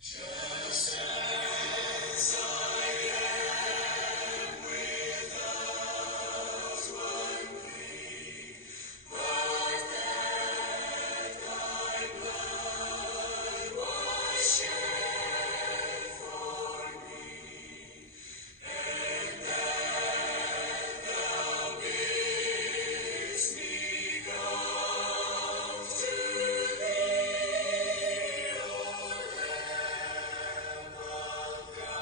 Just as I am without one plea, but that thy blood was shed for me, and that thou bidst me come to thee, O Lamb of God,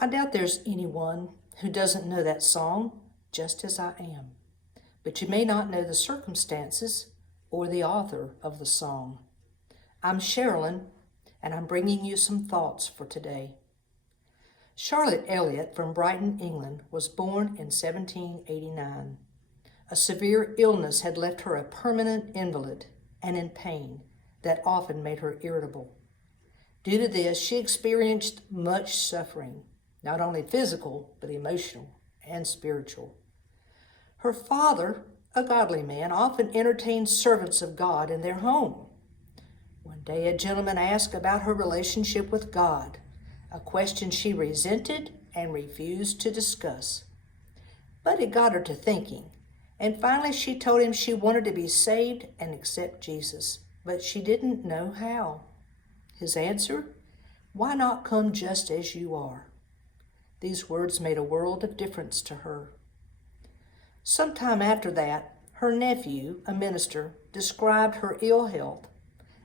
I I doubt there's anyone who doesn't know that song, Just As I Am, but you may not know the circumstances or the author of the song. I'm Sherilyn, and I'm bringing you some thoughts for today. Charlotte Elliott from Brighton, England, was born in 1789. A severe illness had left her a permanent invalid and in pain that often made her irritable. Due to this, she experienced much suffering, not only physical, but emotional and spiritual. Her father, a godly man, often entertained servants of God in their home. One day, a gentleman asked about her relationship with God, a question she resented and refused to discuss. But it got her to thinking, and finally she told him she wanted to be saved and accept Jesus, but she didn't know how. His answer? Why not come just as you are? These words made a world of difference to her. Sometime after that, her nephew, a minister, described her ill health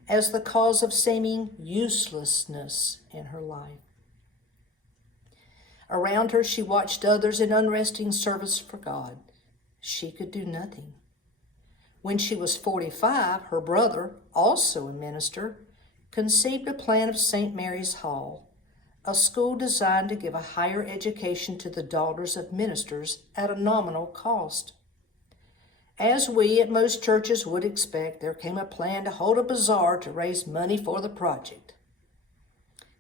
as the cause of seeming uselessness in her life. Around her, she watched others in unresting service for God. She could do nothing. When she was 45, her brother, also a minister, conceived a plan of St. Mary's Hall, a school designed to give a higher education to the daughters of ministers at a nominal cost. As we at most churches would expect, there came a plan to hold a bazaar to raise money for the project.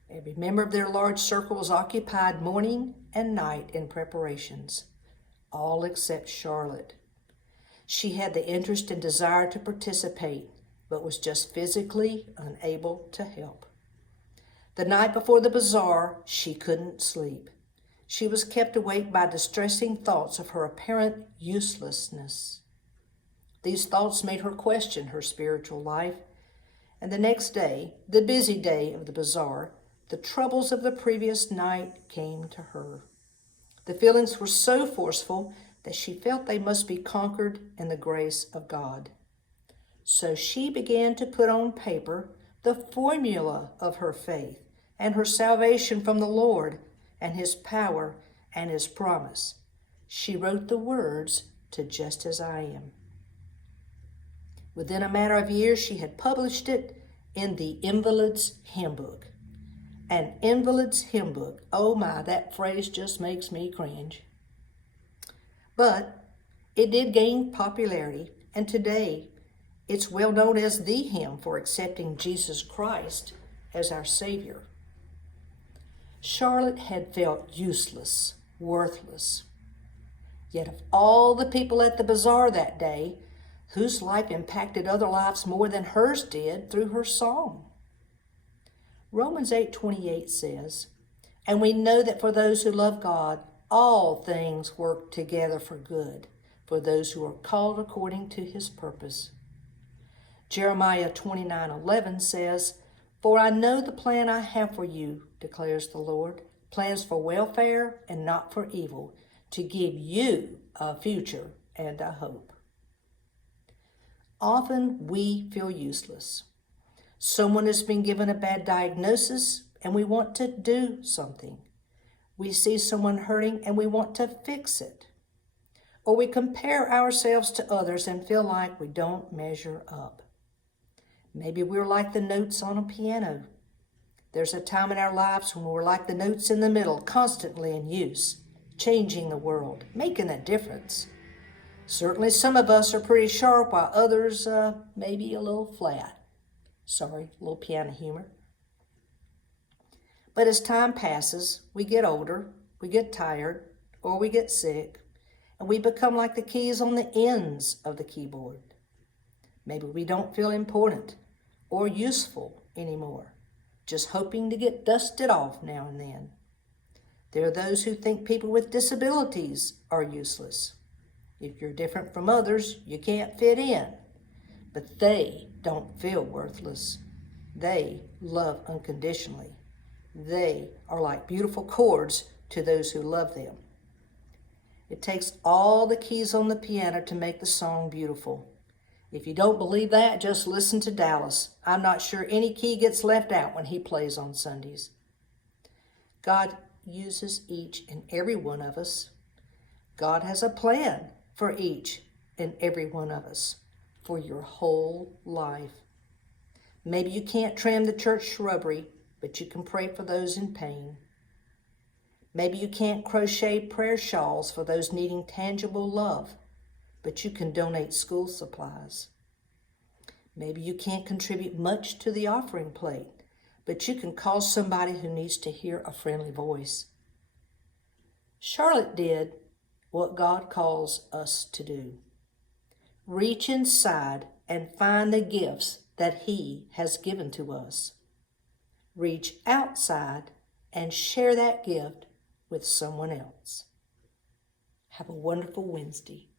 Every member of their large circle was occupied morning and night in preparations, all except Charlotte. She had the interest and desire to participate, but was just physically unable to help. The night before the bazaar, she couldn't sleep. She was kept awake by distressing thoughts of her apparent uselessness. These thoughts made her question her spiritual life, and the next day, the busy day of the bazaar, the troubles of the previous night came to her. The feelings were so forceful that she felt they must be conquered in the grace of God. So she began to put on paper the formula of her faith and her salvation from the Lord and His power and His promise. She wrote the words to Just As I Am. Within a matter of years, she had published it in the Invalid's Hymn Book. An Invalid's Hymn Book. Oh my, that phrase just makes me cringe. But it did gain popularity, and today it's well known as the hymn for accepting Jesus Christ as our Savior. Charlotte had felt useless, worthless. Yet of all the people at the bazaar that day, whose life impacted other lives more than hers did through her song? Romans 8:28 says, "And we know that for those who love God, all things work together for good, for those who are called according to His purpose." Jeremiah 29:11 says, "For I know the plan I have for you, declares the Lord, plans for welfare and not for evil, to give you a future and a hope." Often we feel useless. Someone has been given a bad diagnosis and we want to do something. We see someone hurting and we want to fix it. Or we compare ourselves to others and feel like we don't measure up. Maybe we're like the notes on a piano. There's a time in our lives when we're like the notes in the middle, constantly in use, changing the world, making a difference. Certainly some of us are pretty sharp, while others maybe a little flat. Sorry, a little piano humor. But as time passes, we get older, we get tired, or we get sick, and we become like the keys on the ends of the keyboard. Maybe we don't feel important or useful anymore, just hoping to get dusted off now and then. There are those who think people with disabilities are useless. If you're different from others, you can't fit in. But they don't feel worthless. They love unconditionally. They are like beautiful chords to those who love them. It takes all the keys on the piano to make the song beautiful. If you don't believe that, just listen to Dallas. I'm not sure any key gets left out when he plays on Sundays. God uses each and every one of us. God has a plan for each and every one of us for your whole life. Maybe you can't trim the church shrubbery, but you can pray for those in pain. Maybe you can't crochet prayer shawls for those needing tangible love, but you can donate school supplies. Maybe you can't contribute much to the offering plate, but you can call somebody who needs to hear a friendly voice. Charlotte did what God calls us to do. Reach inside and find the gifts that He has given to us. Reach outside and share that gift with someone else. Have a wonderful Wednesday.